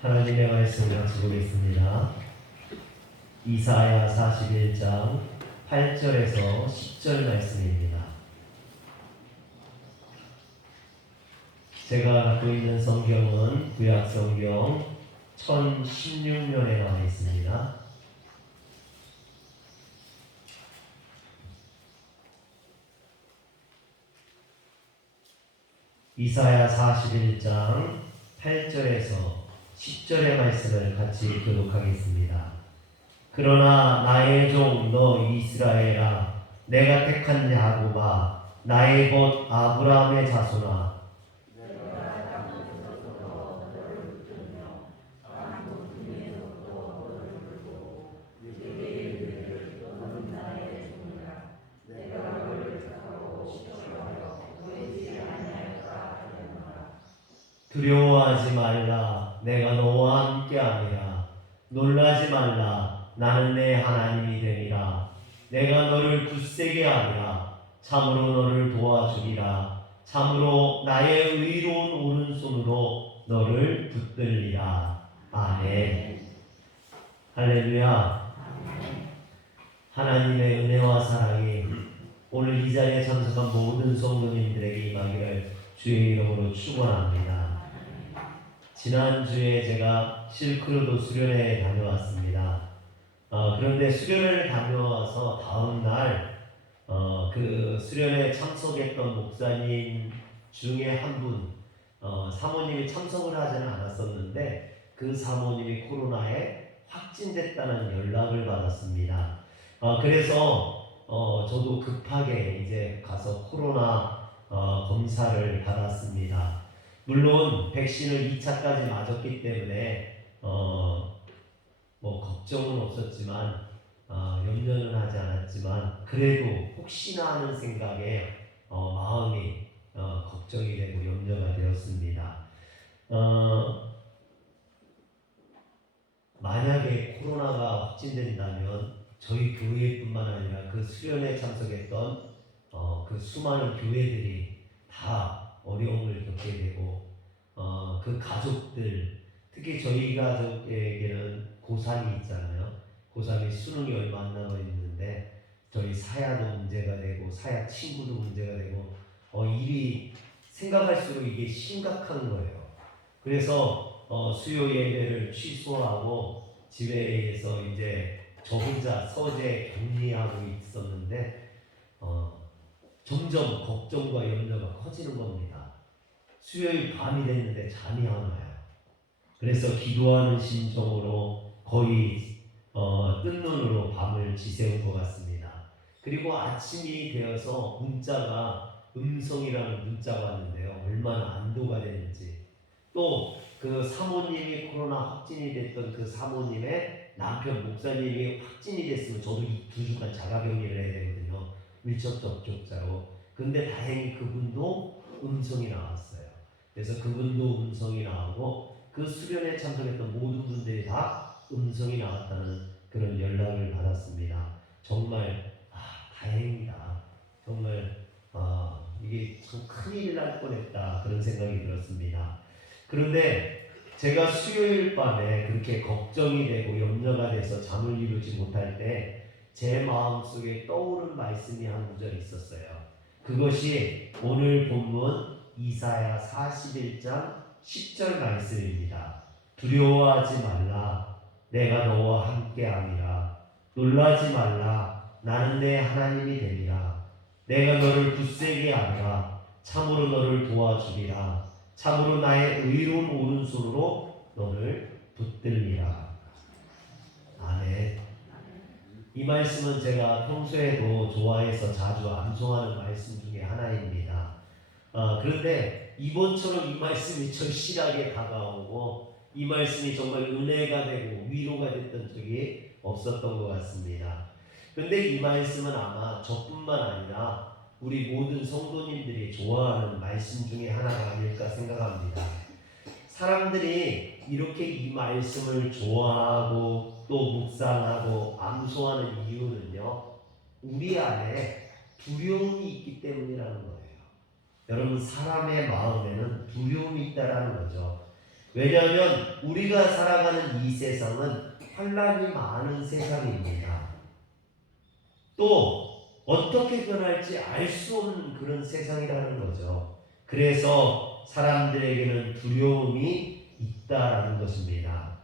하나님의 말씀을 같이 보겠습니다. 이사야 41장 8절에서 10절 말씀입니다. 제가 갖고 있는 성경은 구약 성경 1016년에 나와 있습니다. 이사야 41장 8절에서 10절의 말씀을 같이 교독하겠습니다. 그러나 나의 종 너 이스라엘아, 내가 택한 야곱아, 나의 것 아브라함의 자손아, 두려워하지 말라, 내가 너와 함께함이라. 놀라지 말라, 나는 내 하나님이 됨이라. 내가 너를 굳세게 하리라. 참으로 너를 도와주리라. 참으로 나의 의로운 오른손으로 너를 붙들리라. 아멘. 할렐루야. 하나님의 은혜와 사랑이 오늘 이 자리에 참석한 모든 성도님들에게 임하기를 주의 이름으로 축원합니다. 지난주에 제가 실크로도 수련회에 다녀왔습니다. 그런데 수련회를 다녀와서 다음날 그 수련회에 참석했던 목사님 중에 한 분, 사모님이 참석을 하지는 않았었는데 그 사모님이 코로나에 확진됐다는 연락을 받았습니다. 그래서 저도 급하게 이제 가서 코로나 검사를 받았습니다. 물론 백신을 2차까지 맞았기 때문에 뭐 걱정은 없었지만 염려는 하지 않았지만 그래도 혹시나 하는 생각에 마음이 걱정이 되고 염려가 되었습니다. 만약에 코로나가 확진된다면 저희 교회뿐만 아니라 그 수련회 참석했던 그 수많은 교회들이 다 어려움을 겪게 되고 그 가족들, 특히 저희 가족에게는 고3이 있잖아요. 고3이 수능이 얼마 안 남아 있는데 저희 사야도 문제가 되고 사야 친구도 문제가 되고 일이 생각할수록 이게 심각한 거예요. 그래서 수요 예배를 취소하고 집에서 이제 저 혼자 서재 격리하고 있었는데 점점 걱정과 염려가 커지는 겁니다. 수요일 밤이 됐는데 잠이 안 와요. 그래서 기도하는 심정으로 거의 뜬 눈으로 밤을 지새운 것 같습니다. 그리고 아침이 되어서 문자가 음성이라는 문자가 왔는데요. 얼마나 안도가 되는지. 또 그 사모님이 코로나 확진이 됐던 그 사모님의 남편 목사님이 확진이 됐으면 저도 이 2주간 자가격리를 해야 되거든요. 밀접 접촉자로. 근데 다행히 그분도 음성이 나왔어요. 그래서 그분도 음성이 나오고 그 수련에 참석했던 모든 분들이 다 음성이 나왔다는 그런 연락을 받았습니다. 정말 다행이다. 정말 이게 참 큰일 날 뻔했다 그런 생각이 들었습니다. 그런데 제가 수요일 밤에 그렇게 걱정이 되고 염려가 돼서 잠을 이루지 못할 때 제 마음속에 떠오른 말씀이 한 구절 있었어요. 그것이 오늘 본문 이사야 41장 10절 말씀입니다. 두려워하지 말라, 내가 너와 함께함이라. 놀라지 말라, 나는 내 하나님이 됨이라. 내가 너를 굳세게 하리라. 참으로 너를 도와주리라. 참으로 나의 의로운 오른손으로 너를 붙들리라. 아멘. 이 말씀은 제가 평소에도 좋아해서 자주 암송하는 말씀 중에 하나입니다. 그런데 이번처럼 이 말씀이 절실하게 다가오고 이 말씀이 정말 은혜가 되고 위로가 됐던 적이 없었던 것 같습니다. 그런데 이 말씀은 아마 저뿐만 아니라 우리 모든 성도님들이 좋아하는 말씀 중에 하나가 아닐까 생각합니다. 사람들이 이렇게 이 말씀을 좋아하고 또 묵상하고 암송하는 이유는요, 우리 안에 두려움이 있기 때문이라는 거예요. 여러분, 사람의 마음에는 두려움이 있다라는 거죠. 왜냐하면 우리가 살아가는 이 세상은 환란이 많은 세상입니다. 또 어떻게 변할지 알 수 없는 그런 세상이라는 거죠. 그래서 사람들에게는 두려움이 있다라는 것입니다.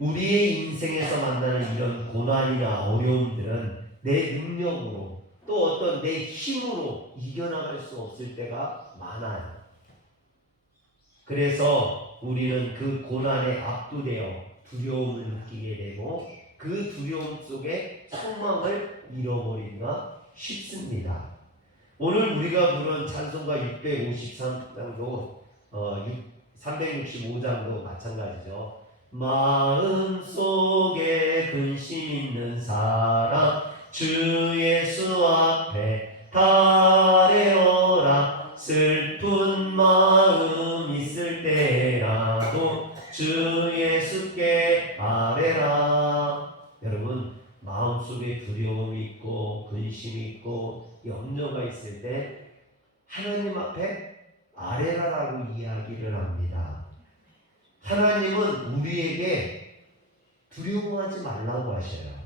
우리의 인생에서 만나는 이런 고난이나 어려움들은 내 능력으로 또 어떤 내 힘으로 이겨나갈 수 없을 때가 많아요. 그래서 우리는 그 고난에 압도되어 두려움을 느끼게 되고 그 두려움 속에 소망을 잃어버리기가 쉽습니다. 오늘 우리가 부른 찬송가 653장도 365장도 마찬가지죠. 마음속에 근심 있는 사람 주 예수 앞에 달래어라. 슬픈 마음 있을 때라도 주 예수께 아뢰라. 여러분, 마음속에 두려움이 있고 근심이 있고 염려가 있을 때 하나님 앞에 아뢰라라고 이야기를 합니다. 하나님은 우리에게 두려워하지 말라고 하셔요.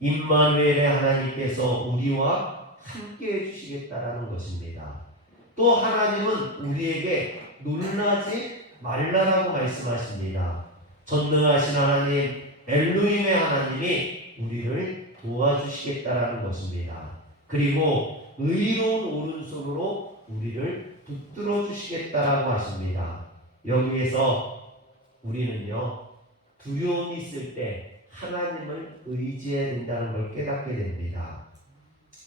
임마누엘의 하나님께서 우리와 함께 해주시겠다라는 것입니다. 또 하나님은 우리에게 놀라지 말라라고 말씀하십니다. 전능하신 하나님, 엘로힘의 하나님이 우리를 도와주시겠다라는 것입니다. 그리고 의로운 오른손으로 우리를 붙들어 주시겠다라고 하십니다. 여기에서 우리는요, 두려움이 있을 때 하나님을 의지해야 된다는 걸 깨닫게 됩니다.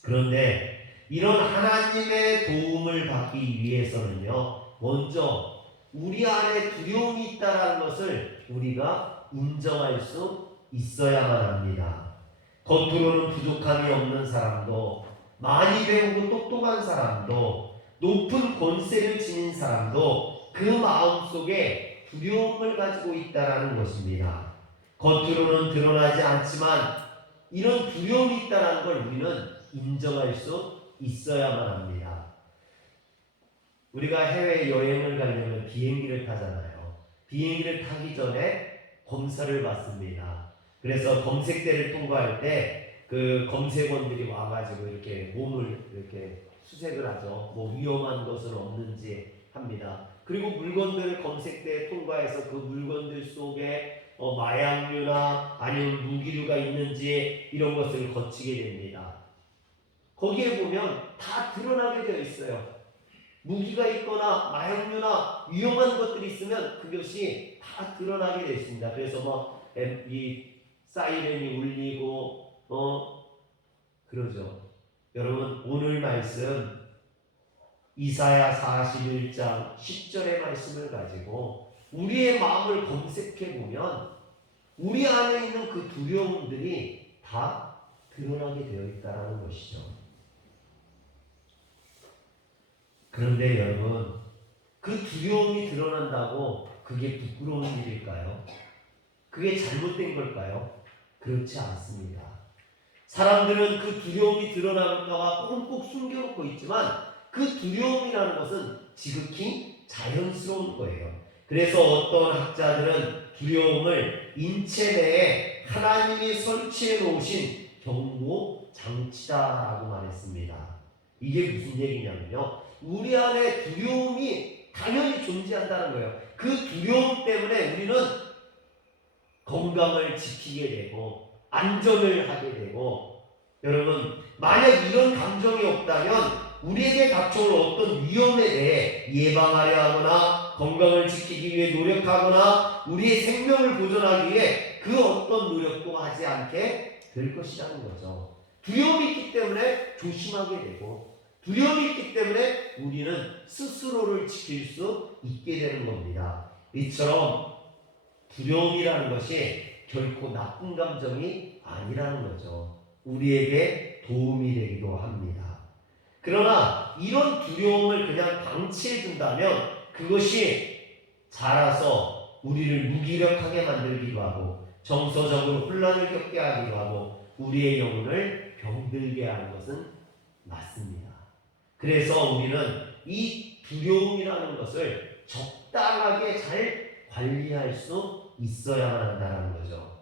그런데 이런 하나님의 도움을 받기 위해서는요, 먼저 우리 안에 두려움이 있다는 것을 우리가 인정할 수 있어야만 합니다. 겉으로는 부족함이 없는 사람도, 많이 배우고 똑똑한 사람도, 높은 권세를 지닌 사람도 그 마음속에 두려움을 가지고 있다는 것입니다. 겉으로는 드러나지 않지만 이런 두려움이 있다는 걸 우리는 인정할 수 있어야만 합니다. 우리가 해외 여행을 가려면 비행기를 타잖아요. 비행기를 타기 전에 검사를 받습니다. 그래서 검색대를 통과할 때 그 검색원들이 와가지고 이렇게 몸을 이렇게 수색을 하죠. 뭐 위험한 것은 없는지 합니다. 그리고 물건들을 검색대에 통과해서 그 물건들 속에 마약류나 아니면 무기류가 있는지 이런 것을 거치게 됩니다. 거기에 보면 다 드러나게 되어 있어요. 무기가 있거나 마약류나 위험한 것들이 있으면 그것이 다 드러나게 되어 있습니다. 그래서 이 사이렌이 울리고 그러죠. 여러분, 오늘 말씀 이사야 41장 10절의 말씀을 가지고 우리의 마음을 검색해 보면 우리 안에 있는 그 두려움들이 다 드러나게 되어 있다는 것이죠. 그런데 여러분, 그 두려움이 드러난다고 그게 부끄러운 일일까요? 그게 잘못된 걸까요? 그렇지 않습니다. 사람들은 그 두려움이 드러날까봐 꽁꽁 숨겨놓고 있지만 그 두려움이라는 것은 지극히 자연스러운 거예요. 그래서 어떤 학자들은 두려움을 인체 내에 하나님이 설치해 놓으신 경고 장치다라고 말했습니다. 이게 무슨 얘기냐면요, 우리 안에 두려움이 당연히 존재한다는 거예요. 그 두려움 때문에 우리는 건강을 지키게 되고 안전을 하게 되고, 여러분, 만약 이런 감정이 없다면 우리에게 닥쳐올 어떤 위험에 대해 예방하려 하거나 건강을 지키기 위해 노력하거나 우리의 생명을 보존하기 위해 그 어떤 노력도 하지 않게 될 것이라는 거죠. 두려움이 있기 때문에 조심하게 되고, 두려움이 있기 때문에 우리는 스스로를 지킬 수 있게 되는 겁니다. 이처럼 두려움이라는 것이 결코 나쁜 감정이 아니라는 거죠. 우리에게 도움이 되기도 합니다. 그러나 이런 두려움을 그냥 방치해 둔다면 그것이 자라서 우리를 무기력하게 만들기도 하고 정서적으로 혼란을 겪게 하기도 하고 우리의 영혼을 병들게 하는 것은 맞습니다. 그래서 우리는 이 두려움이라는 것을 적당하게 잘 관리할 수 있어야만 한다는 거죠.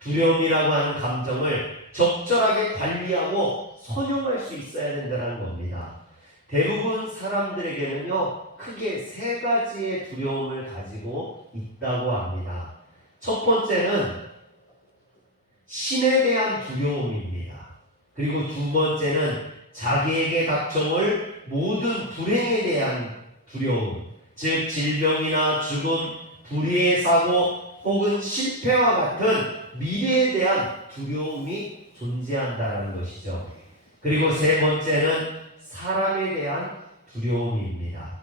두려움이라고 하는 감정을 적절하게 관리하고 선용할 수 있어야 된다는 겁니다. 대부분 사람들에게는요, 크게 세 가지의 두려움을 가지고 있다고 합니다. 첫 번째는 신에 대한 두려움입니다. 그리고 두 번째는 자기에게 닥쳐올 모든 불행에 대한 두려움, 즉 질병이나 죽음, 불의의 사고 혹은 실패와 같은 미래에 대한 두려움이 존재한다는 것이죠. 그리고 세 번째는 사람에 대한 두려움입니다.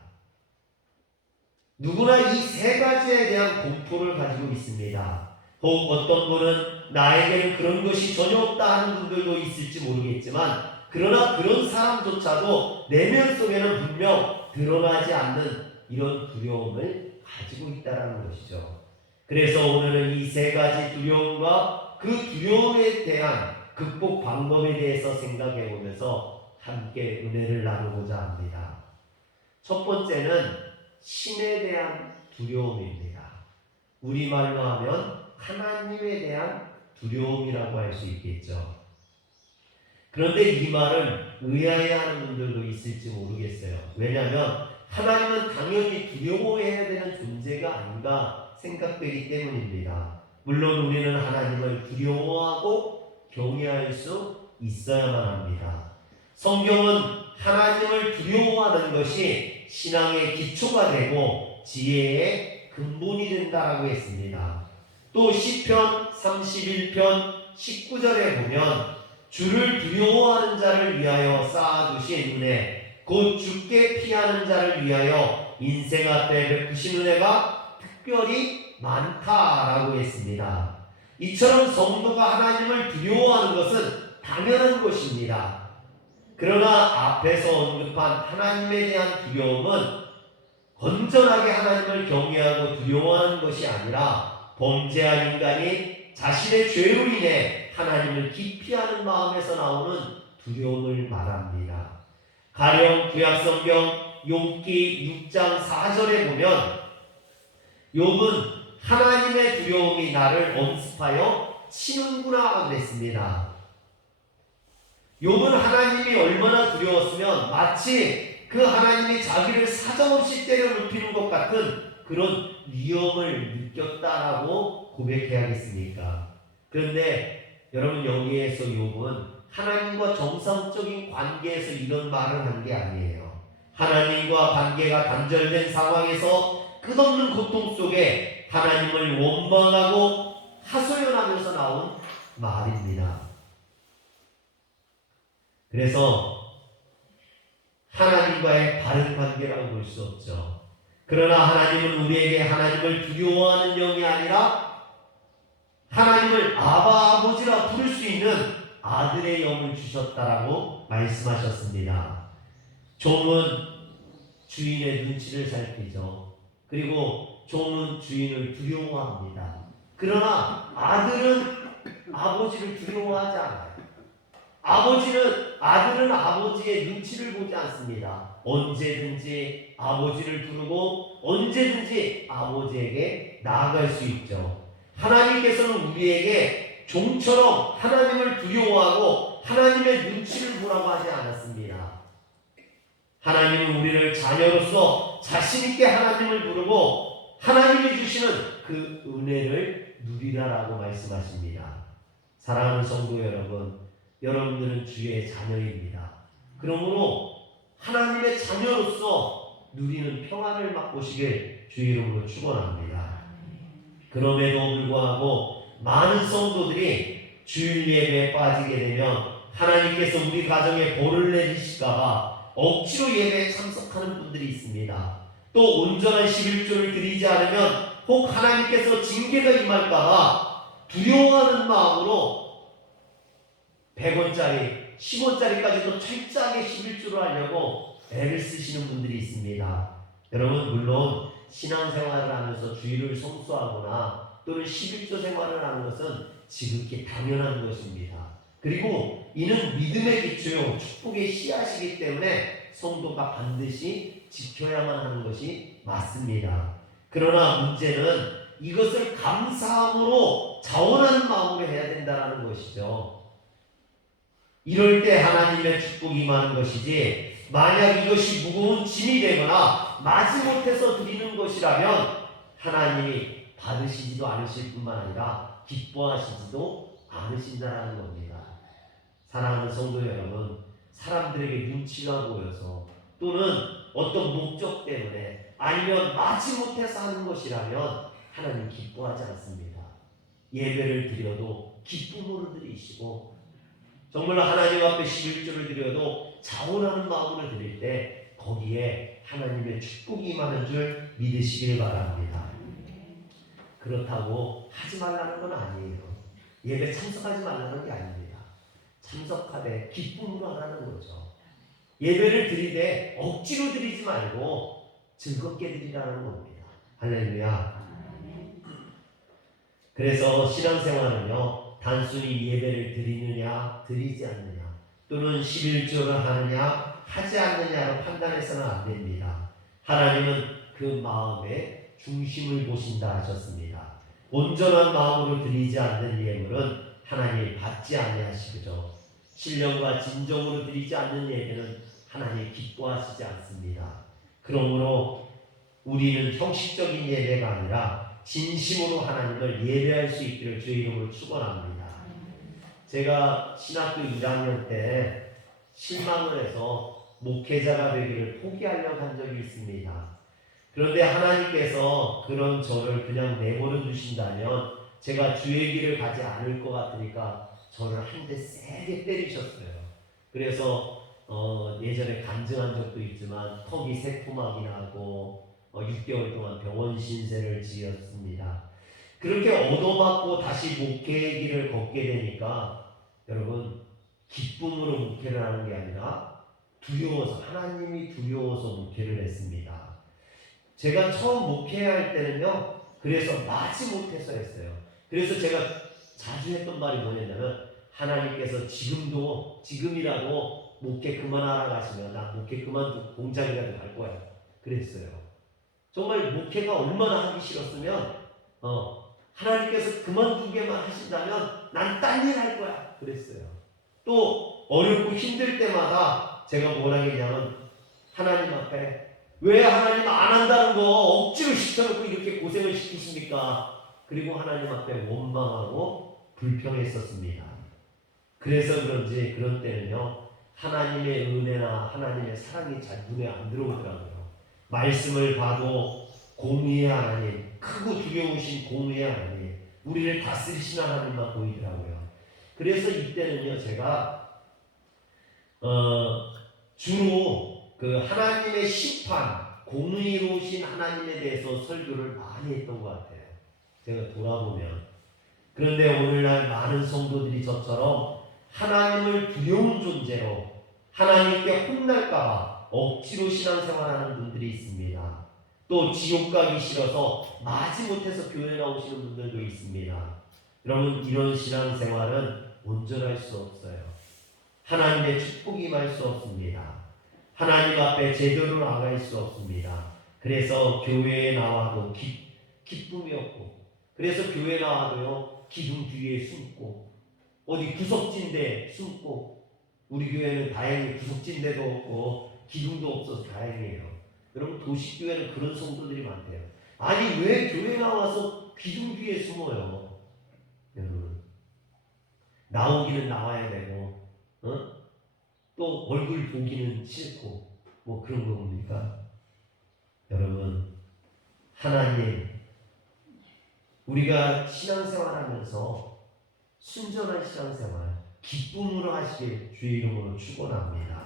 누구나 이 세 가지에 대한 공포를 가지고 있습니다. 혹 어떤 분은 나에게는 그런 것이 전혀 없다 하는 분들도 있을지 모르겠지만, 그러나 그런 사람조차도 내면 속에는 분명 드러나지 않는 이런 두려움을 가지고 있다는 것이죠. 그래서 오늘은 이 세 가지 두려움과 그 두려움에 대한 극복 방법에 대해서 생각해 보면서 함께 은혜를 나누고자 합니다. 첫 번째는 신에 대한 두려움입니다. 우리말로 하면 하나님에 대한 두려움이라고 할 수 있겠죠. 그런데 이 말을 의아해하는 분들도 있을지 모르겠어요. 왜냐하면 하나님은 당연히 두려워해야 되는 존재가 아닌가 생각되기 때문입니다. 물론 우리는 하나님을 두려워하고 경외할 수 있어야만 합니다. 성경은 하나님을 두려워하는 것이 신앙의 기초가 되고 지혜의 근본이 된다라고 했습니다. 또 시편 31편 19절에 보면 주를 두려워하는 자를 위하여 쌓아두신 은혜, 곧 주께 피하는 자를 위하여 인생 앞에 베푸신 은혜가 특별히 많다라고 했습니다. 이처럼 성도가 하나님을 두려워하는 것은 당연한 것입니다. 그러나 앞에서 언급한 하나님에 대한 두려움은 건전하게 하나님을 경외하고 두려워하는 것이 아니라 범죄한 인간이 자신의 죄로 인해 하나님을 기피하는 마음에서 나오는 두려움을 말합니다. 가령 구약성경 욥기 6장 4절에 보면 욥은 하나님의 두려움이 나를 엄습하여 치는구나 그랬습니다. 욥은 하나님이 얼마나 두려웠으면 마치 그 하나님이 자기를 사정없이 때려 눕히는 것 같은 그런 위험을 느꼈다라고 고백해야겠습니까? 그런데 여러분, 여기에서 욥은 하나님과 정상적인 관계에서 이런 말을 한 게 아니에요. 하나님과 관계가 단절된 상황에서 끝없는 고통 속에 하나님을 원망하고 하소연하면서 나온 말입니다. 그래서 하나님과의 바른 관계라고 볼 수 없죠. 그러나 하나님은 우리에게 하나님을 두려워하는 영이 아니라 하나님을 아바 아버지라 부를 수 있는 아들의 영을 주셨다라고 말씀하셨습니다. 종은 주인의 눈치를 살피죠. 그리고 종은 주인을 두려워합니다. 그러나 아들은 아버지를 두려워하지 않아요. 아들은 아버지의 눈치를 보지 않습니다. 언제든지 아버지를 부르고 언제든지 아버지에게 나아갈 수 있죠. 하나님께서는 우리에게 종처럼 하나님을 두려워하고 하나님의 눈치를 보라고 하지 않았습니다. 하나님은 우리를 자녀로서 자신있게 하나님을 부르고 하나님이 주시는 그 은혜를 누리라라고 말씀하십니다. 사랑하는 성도 여러분, 여러분들은 주의 자녀입니다. 그러므로 하나님의 자녀로서 누리는 평안을 맛보시길 주의 이름으로 축원합니다. 그럼에도 불구하고 많은 성도들이 주일 예배에 빠지게 되면 하나님께서 우리 가정에 벌을 내리실까봐 억지로 예배에 참석하는 분들이 있습니다. 또 온전한 11조를 드리지 않으면 혹 하나님께서 징계가 임할까봐 두려워하는 마음으로 100원짜리, 10원짜리까지도 철저하게 11조를 하려고 애를 쓰시는 분들이 있습니다. 여러분, 물론 신앙생활을 하면서 주일을 성수하거나 또는 11조 생활을 하는 것은 지극히 당연한 것입니다. 그리고 이는 믿음의 기초요 축복의 씨앗이기 때문에 성도가 반드시 지켜야만 하는 것이 맞습니다. 그러나 문제는 이것을 감사함으로 자원하는 마음으로 해야 된다는 것이죠. 이럴 때 하나님의 축복이 임하는 것이지, 만약 이것이 무거운 짐이 되거나 마지못해서 드리는 것이라면 하나님이 받으시지도 않으실 뿐만 아니라 기뻐하시지도 않으신다는 겁니다. 사랑하는 성도 여러분, 사람들에게 눈치가 보여서 또는 어떤 목적 때문에 아니면 마지못해서 하는 것이라면 하나님 기뻐하지 않습니다. 예배를 드려도 기쁨으로 드리시고, 정말로 하나님 앞에 11조를 드려도 자원하는 마음으로 드릴 때 거기에 하나님의 축복이 임하는 줄 믿으시길 바랍니다. 그렇다고 하지 말라는 건 아니에요. 예배 참석하지 말라는 게 아닙니다. 참석하되 기쁨으로 하라는 거죠. 예배를 드리되 억지로 드리지 말고 즐겁게 드리라는 겁니다. 할렐루야. 그래서 신앙생활은요, 단순히 예배를 드리느냐 드리지 않느냐 또는 11조를 하느냐 하지 않느냐로 판단해서는 안 됩니다. 하나님은 그 마음의 중심을 보신다 하셨습니다. 온전한 마음으로 드리지 않는 예물은 하나님 받지 아니하시죠. 신령과 진정으로 드리지 않는 예배는 하나님 기뻐하시지 않습니다. 그러므로 우리는 형식적인 예배가 아니라 진심으로 하나님을 예배할 수 있기를 주의 이름으로 축원합니다. 제가 신학교 1학년 때 실망을 해서 목회자가 되기를 포기하려고 한 적이 있습니다. 그런데 하나님께서 그런 저를 그냥 내버려 두신다면 제가 주의 길을 가지 않을 것 같으니까 저를 한 대 세게 때리셨어요. 그래서 예전에 간증한 적도 있지만 턱이 새토막이 나고 6개월 동안 병원 신세를 지었습니다. 그렇게 얻어맞고 다시 목회의 길을 걷게 되니까 여러분, 기쁨으로 목회를 하는 게 아니라 두려워서, 하나님이 두려워서 목회를 했습니다. 제가 처음 목회할 때는요, 그래서 마지못해서 했어요. 그래서 제가 자주 했던 말이 뭐냐면, 하나님께서 지금이라도 목회 그만하라 하시면 나 목회 그만두고 공장이라도 갈 거야. 그랬어요. 정말 목회가 얼마나 하기 싫었으면 하나님께서 그만두게만 하신다면 난 딴 일 할 거야. 그랬어요. 또 어렵고 힘들 때마다 제가 뭐라 했냐면, 하나님 앞에 왜 하나님 안 한다는 거 억지로 시켜놓고 이렇게 고생을 시키십니까? 그리고 하나님 앞에 원망하고 불평했었습니다. 그래서 그런지 그런 때는요, 하나님의 은혜나 하나님의 사랑이 잘 눈에 안 들어오더라고요. 말씀을 봐도 공의의 하나님, 크고 두려우신 공의의 하나님, 우리를 다스리시는 하나님만 보이더라고요. 그래서 이때는요, 제가 주로 그 하나님의 심판, 공의로우신 하나님에 대해서 설교를 많이 했던 것 같아요. 제가 돌아보면. 그런데 오늘날 많은 성도들이 저처럼 하나님을 두려운 존재로 하나님께 혼날까봐 억지로 신앙생활하는 분들이 있습니다. 또 지옥 가기 싫어서 마지못해서 교회 나오시는 분들도 있습니다. 여러분, 이런 신앙생활은 온전할 수 없어요. 하나님의 축복이 임할 수 없습니다. 하나님 앞에 제대로 나갈 수 없습니다. 그래서 교회에 나와도 기쁨이 없고, 그래서 교회 나와도요, 기둥 뒤에 숨고, 어디 구석진데 숨고, 우리 교회는 다행히 구석진데도 없고 기둥도 없어서 다행이에요. 여러분, 도시교회는 그런 성도들이 많대요. 아니, 왜 교회 나와서 기둥 뒤에 숨어요? 여러분, 나오기는 나와야 되고 또 얼굴 보기는 싫고 뭐 그런 겁니까? 여러분, 하나님, 우리가 신앙생활하면서 순전한 신앙생활 기쁨으로 하시길 주의 이름으로 축원합니다.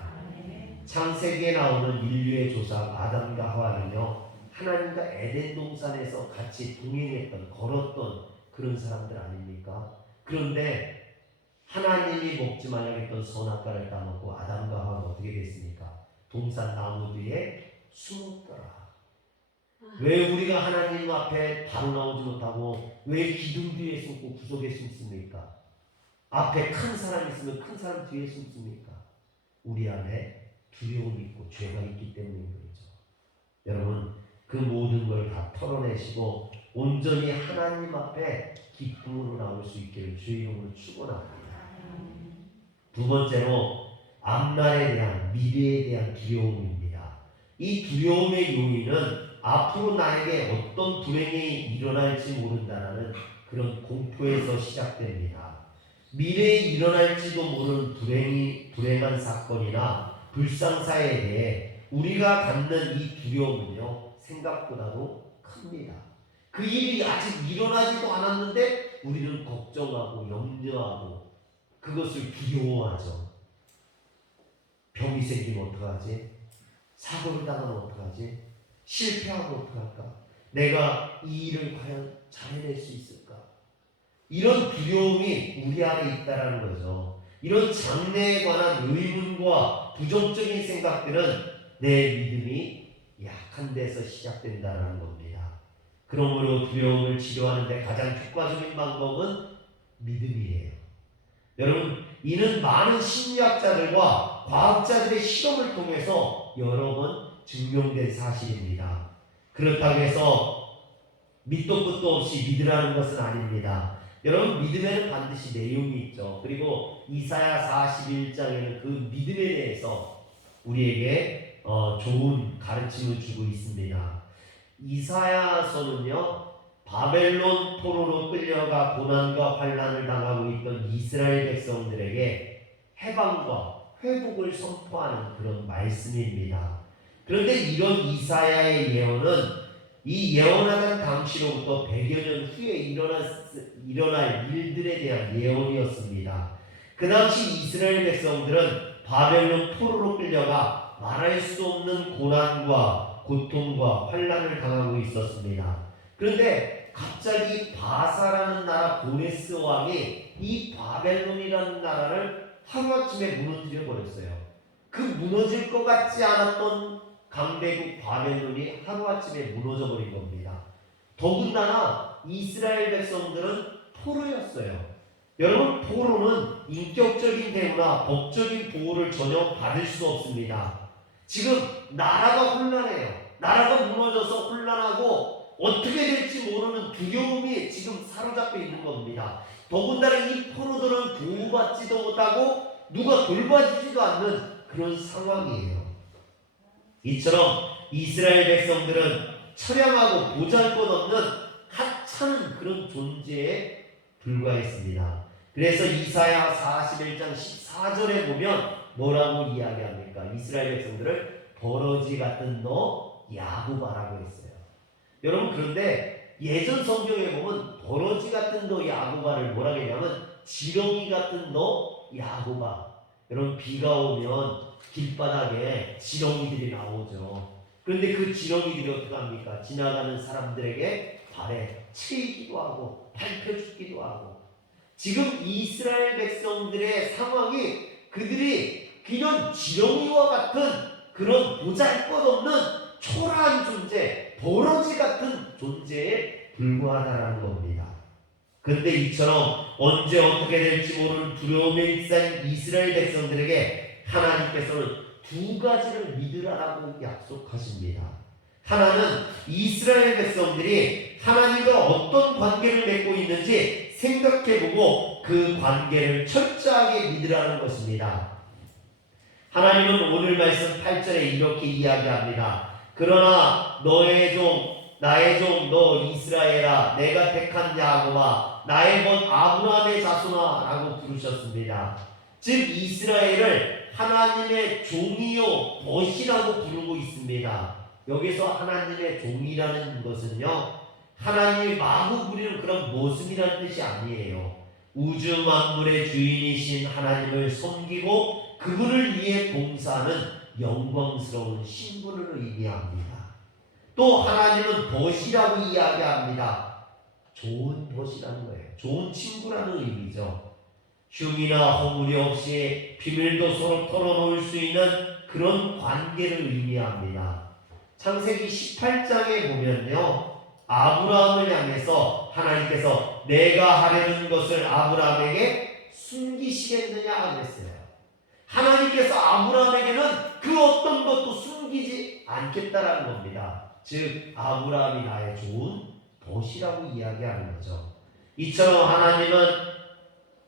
창세기에 나오는 인류의 조상 아담과 하와는요, 하나님과 에덴 동산에서 같이 동행했던, 걸었던 그런 사람들 아닙니까? 그런데 하나님이 먹지 말라고 했던 선악과를 따먹고 아담과 하와가 어떻게 됐습니까? 동산 나무 뒤에 숨었더라. 왜 우리가 하나님 앞에 바로 나오지 못하고 왜 기둥 뒤에 숨고 구석에 숨습니까? 앞에 큰 사람 있으면 큰 사람 뒤에 숨습니까? 우리 안에 두려움이 있고 죄가 있기 때문인 거죠. 여러분, 그 모든 걸 다 털어내시고 온전히 하나님 앞에 기쁨으로 나올 수 있기를 주의 이름으로 축원합니다. 두 번째로 앞날에 대한, 미래에 대한 두려움입니다. 이 두려움의 요인은 앞으로 나에게 어떤 불행이 일어날지 모른다는 그런 공포에서 시작됩니다. 미래에 일어날지도 모르는 불행한 사건이나 불상사에 대해 우리가 갖는 이 두려움은요, 생각보다도 큽니다. 그 일이 아직 일어나지도 않았는데 우리는 걱정하고 염려하고 그것을 두려워하죠. 병이 생기면 어떡하지? 사고를 당하면 어떡하지? 실패하면 어떡할까? 내가 이 일을 과연 잘 해낼 수 있을까? 이런 두려움이 우리 안에 있다는 거죠. 이런 장래에 관한 의문과 부정적인 생각들은 내 믿음이 약한 데서 시작된다는 겁니다. 그러므로 두려움을 치료하는 데 가장 효과적인 방법은 믿음이에요. 여러분, 이는 많은 심리학자들과 과학자들의 실험을 통해서 여러 번 증명된 사실입니다. 그렇다고 해서 밑도 끝도 없이 믿으라는 것은 아닙니다. 여러분, 믿음에는 반드시 내용이 있죠. 그리고 이사야 41장에는 그 믿음에 대해서 우리에게 좋은 가르침을 주고 있습니다. 이사야서는요, 바벨론 포로로 끌려가 고난과 환난을 당하고 있던 이스라엘 백성들에게 해방과 회복을 선포하는 그런 말씀입니다. 그런데 이런 이사야의 예언은 이 예언하던 당시로부터 100여 년 후에 일어날 일들에 대한 예언이었습니다. 그 당시 이스라엘 백성들은 바벨론 포로로 끌려가 말할 수 없는 고난과 고통과 환난을 당하고 있었습니다. 그런데 갑자기 바사라는 나라 고레스 왕이 이 바벨론이라는 나라를 하루아침에 무너뜨려 버렸어요. 그 무너질 것 같지 않았던 강대국 바벨론이 하루아침에 무너져 버린 겁니다. 더군다나 이스라엘 백성들은 포로였어요. 여러분, 포로는 인격적인 대우나 법적인 보호를 전혀 받을 수 없습니다. 지금 나라가 혼란해요. 나라가 무너져서 혼란하고 어떻게 될지 모르는 두려움이 지금 사로잡혀 있는 겁니다. 더군다나 이 포로들은 보호받지도 못하고 누가 돌봐주지도 않는 그런 상황이에요. 이처럼 이스라엘 백성들은 처량하고 보잘것없는 하찮은 그런 존재에 불과했습니다. 그래서 이사야 41장 14절에 보면 뭐라고 이야기합니까? 이스라엘 백성들을 버러지 같은 너 야고바라고 했어요. 여러분, 그런데 예전 성경에 보면 버러지 같은 너 야고바를 뭐라고 했냐면 지렁이 같은 너 야고바. 여러분, 비가 오면 길바닥에 지렁이들이 나오죠. 그런데 그 지렁이들이 어떻게 합니까? 지나가는 사람들에게 발에 치이기도 하고 밟혀 죽기도 하고. 지금 이스라엘 백성들의 상황이 그들이 그냥 지렁이와 같은 그런 보잘것없는 초라한 존재, 버러지 같은 존재에 불과하다는 겁니다. 그런데 이처럼 언제 어떻게 될지 모르는 두려움에 휩싸인 이스라엘 백성들에게 하나님께서는 두 가지를 믿으라고 약속하십니다. 하나는 이스라엘 백성들이 하나님과 어떤 관계를 맺고 있는지 생각해보고 그 관계를 철저하게 믿으라는 것입니다. 하나님은 오늘 말씀 8절에 이렇게 이야기합니다. 그러나 너의 종 나의 종 너 이스라엘아, 내가 택한 야곱아, 나의 벗 아브라함의 자손아 라고 부르셨습니다. 즉 이스라엘을 하나님의 종이요 벗이라고 부르고 있습니다. 여기서 하나님의 종이라는 것은요, 하나님이 마구 부리는 그런 모습이라는 뜻이 아니에요. 우주 만물의 주인이신 하나님을 섬기고 그분을 위해 봉사하는 영광스러운 신분을 의미합니다. 또 하나님은 벗이라고 이야기합니다. 좋은 벗이라는 거예요. 좋은 친구라는 의미죠. 흉이나 허물이 없이 비밀도 서로 털어놓을 수 있는 그런 관계를 의미합니다. 창세기 18장에 보면요, 아브라함을 향해서 하나님께서 내가 하려는 것을 아브라함에게 숨기시겠느냐 그랬어요. 하나님께서 아브라함에게는 그 그 어떤 것도 숨기지 않겠다라는 겁니다. 즉 아브라함이 나의 좋은 벗이라고 이야기하는 거죠. 이처럼 하나님은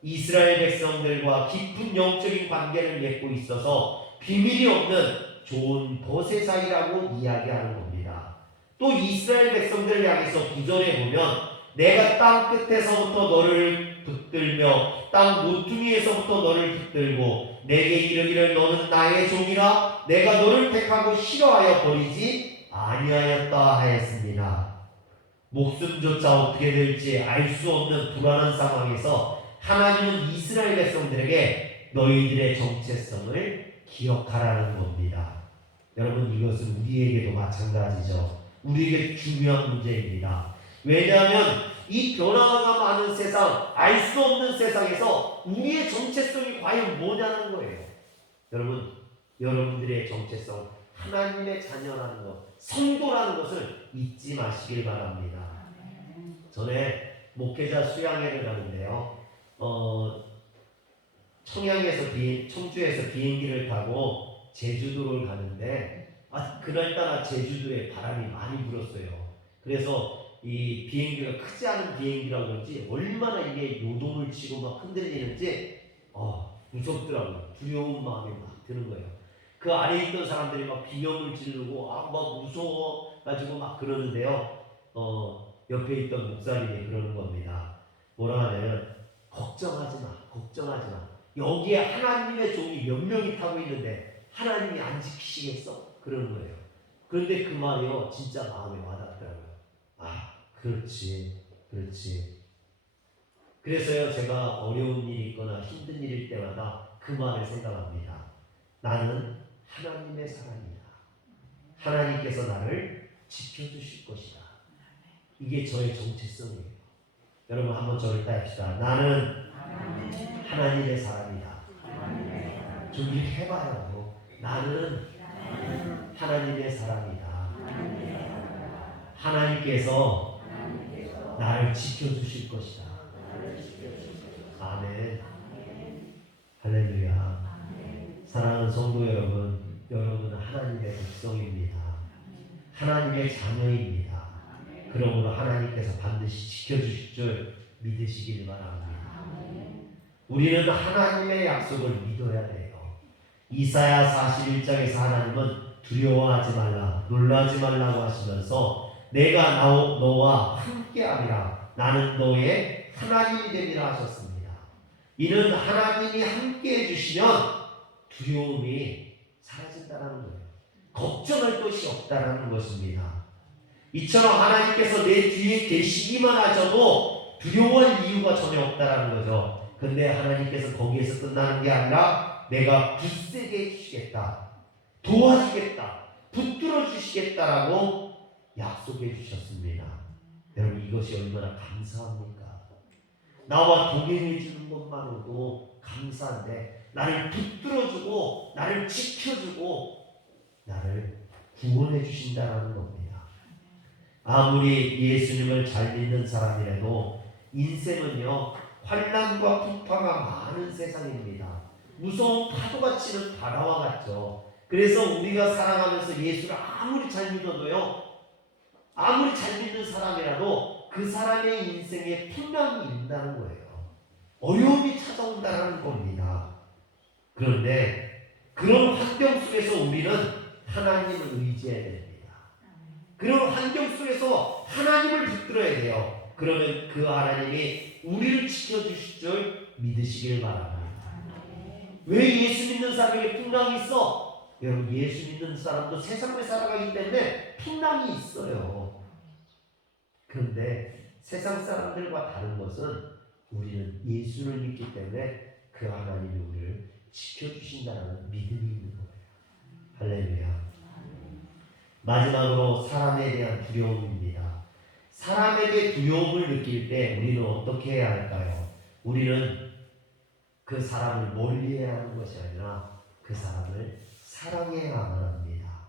이스라엘 백성들과 깊은 영적인 관계를 맺고 있어서 비밀이 없는 좋은 벗의 사이라고 이야기하는 겁니다. 또 이스라엘 백성들을 향해서 9절에 보면 내가 땅 끝에서부터 너를 붙들며 땅 모퉁이에서부터 너를 붙들고 내게 이르기를 너는 나의 종이라 내가 너를 택하고 싫어하여 버리지 아니하였다 하였습니다. 목숨조차 어떻게 될지 알 수 없는 불안한 상황에서 하나님은 이스라엘 백성들에게 너희들의 정체성을 기억하라는 겁니다. 여러분 이것은 우리에게도 마찬가지죠. 우리에게 중요한 문제입니다. 왜냐하면 이 변화가 많은 세상, 알 수 없는 세상에서 우리의 정체성이 과연 뭐냐는 거예요. 여러분, 여러분들의 정체성, 하나님의 자녀라는 것, 성도라는 것을 잊지 마시길 바랍니다. 전에 목회자 수양회를 가는데요. 청주에서 비행기를 타고 제주도를 가는데 그날따라 제주도에 바람이 많이 불었어요. 그래서 이 비행기가 크지 않은 비행기라고 그런지 얼마나 이게 요동을 치고 막 흔들리는지 무섭더라고요. 두려운 마음이 막 드는 거예요. 그 안에 있던 사람들이 막 비명을 지르고 막 무서워 가지고 막 그러는데요. 옆에 있던 목사님이 그러는 겁니다. 뭐라 하냐면 걱정하지 마. 여기에 하나님의 종이 몇 명이 타고 있는데 하나님이 안 지키시겠어? 그러는 거예요. 그런데 그 말이요 진짜 마음에 와닿더라고요. 그렇지. 그래서요 제가 어려운 일이 있거나 힘든 일일 때마다 그 말을 생각합니다. 나는 하나님의 사람이다. 하나님께서 나를 지켜주실 것이다. 이게 저의 정체성이에요. 여러분 한번 저를 따입시다. 나는 하나님의 사람이다. 좀 이렇게 해봐요. 나는 하나님의 사람이다. 하나님께서 나를 지켜주실 것이다. 아멘. 할렐루야. 사랑하는 성도 여러분, 여러분은 하나님의 백성입니다. 하나님의 자녀입니다. 그러므로 하나님께서 반드시 지켜주실 줄 믿으시길 바랍니다. 우리는 하나님의 약속을 믿어야 돼요. 이사야 41장에서 하나님은 두려워하지 말라, 놀라지 말라고 하시면서 내가 너와 함께하리라, 나는 너의 하나님이 되리라 하셨습니다. 이는 하나님이 함께해 주시면 두려움이 사라진다는 거예요. 걱정할 것이 없다는 것입니다. 이처럼 하나님께서 내 뒤에 계시기만 하셔도 두려워할 이유가 전혀 없다는 거죠. 근데 하나님께서 거기에서 끝나는 게 아니라 내가 굳세게 해주시겠다, 도와주겠다, 붙들어 주시겠다라고 약속해 주셨습니다. 여러분 이것이 얼마나 감사합니까? 나와 동행해 주는 것만으로도 감사한데 나를 붙들어주고 나를 지켜주고 나를 구원해 주신다는 겁니다. 아무리 예수님을 잘 믿는 사람이라도 인생은요 환난과 풍파가 많은 세상입니다. 무서운 파도가 치는 바다와 같죠. 그래서 우리가 살아가면서 예수를 아무리 잘 믿어도요, 아무리 잘 믿는 사람이라도 그 사람의 인생에 풍랑이 있다는 거예요. 어려움이 찾아온다는 겁니다. 그런데 그런 환경 속에서 우리는 하나님을 의지해야 됩니다. 그런 환경 속에서 하나님을 붙들어야 돼요. 그러면 그 하나님이 우리를 지켜주실 줄 믿으시길 바랍니다. 왜 예수 믿는 사람에게 풍랑이 있어? 여러분 예수 믿는 사람도 세상에 살아가기 때문에 풍랑이 있어요. 그런데 세상 사람들과 다른 것은 우리는 예수를 믿기 때문에 그 하나님이 우리를 지켜주신다는 믿음이 있는 거예요. 할렐루야. 마지막으로 사람에 대한 두려움입니다. 사람에게 두려움을 느낄 때 우리는 어떻게 해야 할까요? 우리는 그 사람을 멀리해야 하는 것이 아니라 그 사람을 사랑해야만 합니다.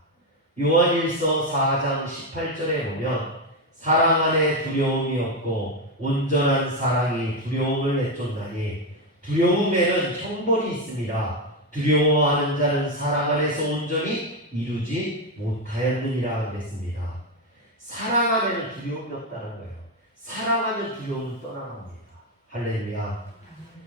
요한일서 4장 18절에 보면 사랑 안에 두려움이 없고 온전한 사랑이 두려움을 내쫓나니 두려움에는 형벌이 있습니다. 두려워하는 자는 사랑 안에서 온전히 이루지 못하였느니라 그랬습니다. 사랑 안에는 두려움이 없다는 거예요. 사랑하면 두려움은 떠나갑니다. 할렐루야.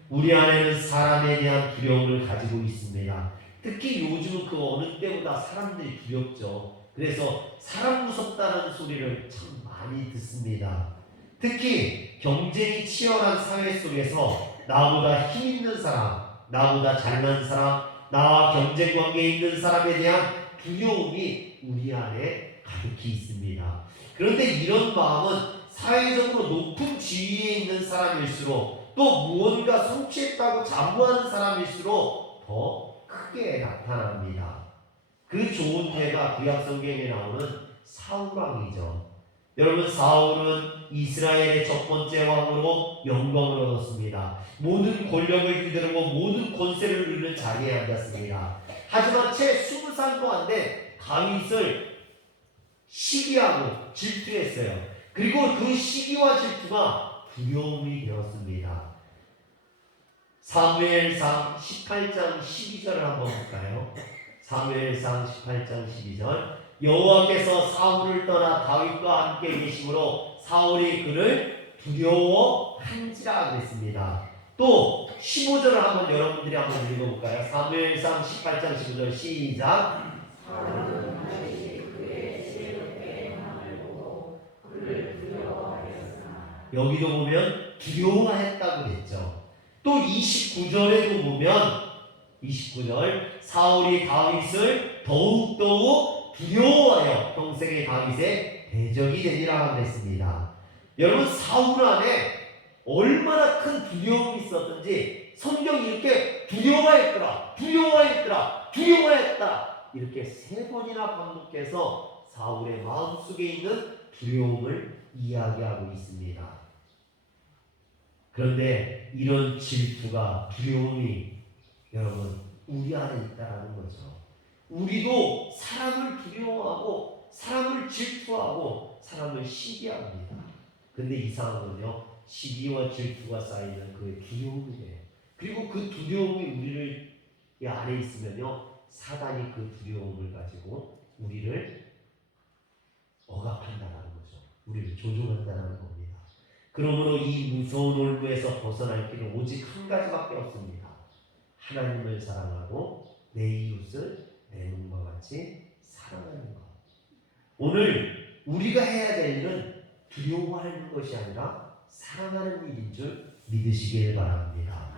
우리 안에는 사람에 대한 두려움을 가지고 있습니다. 특히 요즘은 그 어느 때보다 사람들이 두렵죠. 그래서 사람 무섭다는 소리를 참 많이 듣습니다. 특히 경쟁이 치열한 사회 속에서 나보다 힘 있는 사람, 나보다 잘난 사람, 나와 경쟁 관계에 있는 사람에 대한 두려움이 우리 안에 가득히 있습니다. 그런데 이런 마음은 사회적으로 높은 지위에 있는 사람일수록 또 무언가 성취했다고 자부하는 사람일수록 더 크게 나타납니다. 그 좋은 예가 구약 성경에 나오는 사울 왕이죠. 여러분, 사울은 이스라엘의 첫 번째 왕으로 영광을 얻었습니다. 모든 권력을 휘두르고 모든 권세를 누리는 자리에 앉았습니다. 하지만 채 20살도 안 된 다윗을 시기하고 질투했어요. 그리고 그 시기와 질투가 두려움이 되었습니다. 사무엘상 18장 12절을 한번 볼까요? 사무엘상 18장 12절. 여호와께서 사울을 떠나 다윗과 함께 계심으로 사울이 그를 두려워한지라 그랬습니다. 또 15절을 한번 여러분들이 한번 읽어볼까요? 사무엘상 18장 15절 시작. 여기도 보면 두려워했다고 했죠. 또 29절에도 보면 29절 사울이 다윗을 더욱더욱 두려워하여 평생의 다윗의 대적이 되리라 그랬습니다. 여러분, 사울 안에 얼마나 큰 두려움이 있었던지 성경이 이렇게 두려워했더라, 두려워했더라, 두려워했다 이렇게 3번이나 반복해서 사울의 마음속에 있는 두려움을 이야기하고 있습니다. 그런데 이런 질투가, 두려움이 여러분 우리 안에 있다라는 거죠. 우리도 사람을 두려워하고 사람을 질투하고 사람을 시기합니다. 근데 이상한 건요, 시기와 질투가 쌓이면 그게 두려움이 돼요. 그리고 그 두려움이 우리를 안에 있으면요, 사단이 그 두려움을 가지고 우리를 억압한다는 거죠. 우리를 조종한다는 겁니다. 그러므로 이 무서운 올무에서 벗어날 길은 오직 한 가지밖에 없습니다. 하나님을 사랑하고 내 이웃을 내 몸과 같이 사랑하는 것. 오늘 우리가 해야 될 일은 두려워하는 것이 아니라 사랑하는 일인 줄 믿으시길 바랍니다.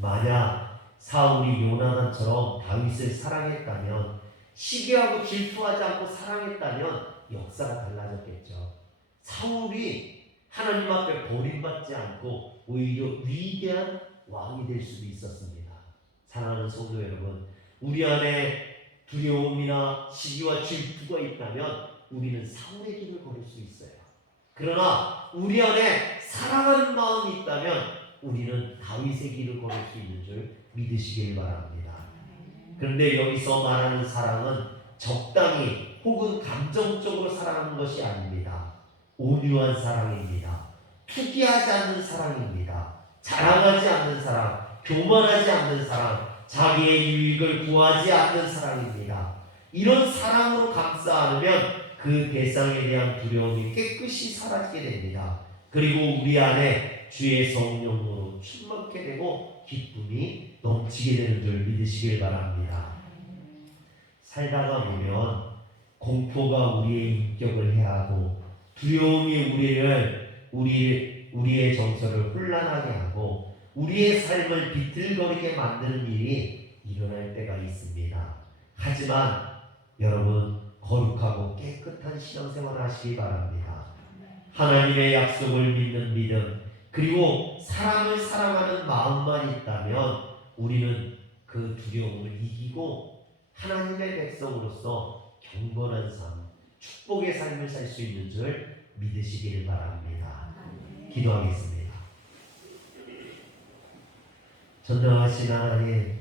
만약 사울이 요나단처럼 다윗을 사랑했다면, 시기하고 질투하지 않고 사랑했다면 역사가 달라졌겠죠. 사울이 하나님 앞에 버림받지 않고 오히려 위대한 왕이 될 수도 있었습니다. 사랑하는 성도 여러분, 우리 안에 두려움이나 시기와 질투가 있다면 우리는 사울의 길을 걸을 수 있어요. 그러나 우리 안에 사랑하는 마음이 있다면 우리는 다윗의 길을 걸을 수 있는 줄 믿으시길 바랍니다. 그런데 여기서 말하는 사랑은 적당히 혹은 감정적으로 사랑하는 것이 아닙니다. 온유한 사랑입니다. 투기하지 않는 사랑입니다. 자랑하지 않는 사랑, 교만하지 않는 사랑, 자기의 유익을 구하지 않는 사랑입니다. 이런 사랑으로 감싸 안으면 그 대상에 대한 두려움이 깨끗이 사라지게 됩니다. 그리고 우리 안에 주의 성령으로 충만케 되고 기쁨이 넘치게 되는 줄 믿으시길 바랍니다. 살다가 보면 공포가 우리의 인격을 해하고 두려움이 우리의 정서를 혼란하게 하고 우리의 삶을 비틀거리게 만드는 일이 일어날 때가 있습니다. 하지만 여러분, 거룩하고 깨끗한 신앙생활을 하시기 바랍니다. 하나님의 약속을 믿는 믿음, 그리고 사람을 사랑하는 마음만 있다면 우리는 그 두려움을 이기고 하나님의 백성으로서 경건한 삶, 축복의 삶을 살 수 있는 줄 믿으시기를 바랍니다. 기도하겠습니다. 전능하신 하나님,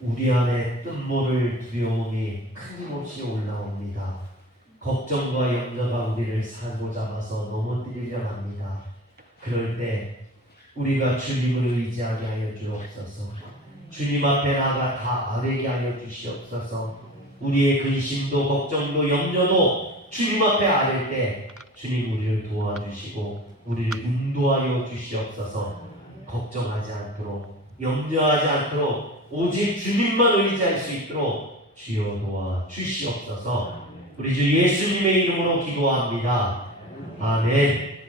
우리 안에 뜻모를 두려움이 끊임없이 올라옵니다. 걱정과 염려가 우리를 사로잡아서 넘어뜨리려 합니다. 그럴 때 우리가 주님을 의지하게 하여 주옵소서. 주님 앞에 나가 다 아뢰게 하여 주시옵소서. 우리의 근심도 걱정도 염려도 주님 앞에 아뢰 때 주님 우리를 도와주시고 우리를 인도하여 주시옵소서. 걱정하지 않도록 염려하지 않도록 오직 주님만 의지할 수 있도록 주여 도와 주시옵소서. 우리 주 예수님의 이름으로 기도합니다. 아멘.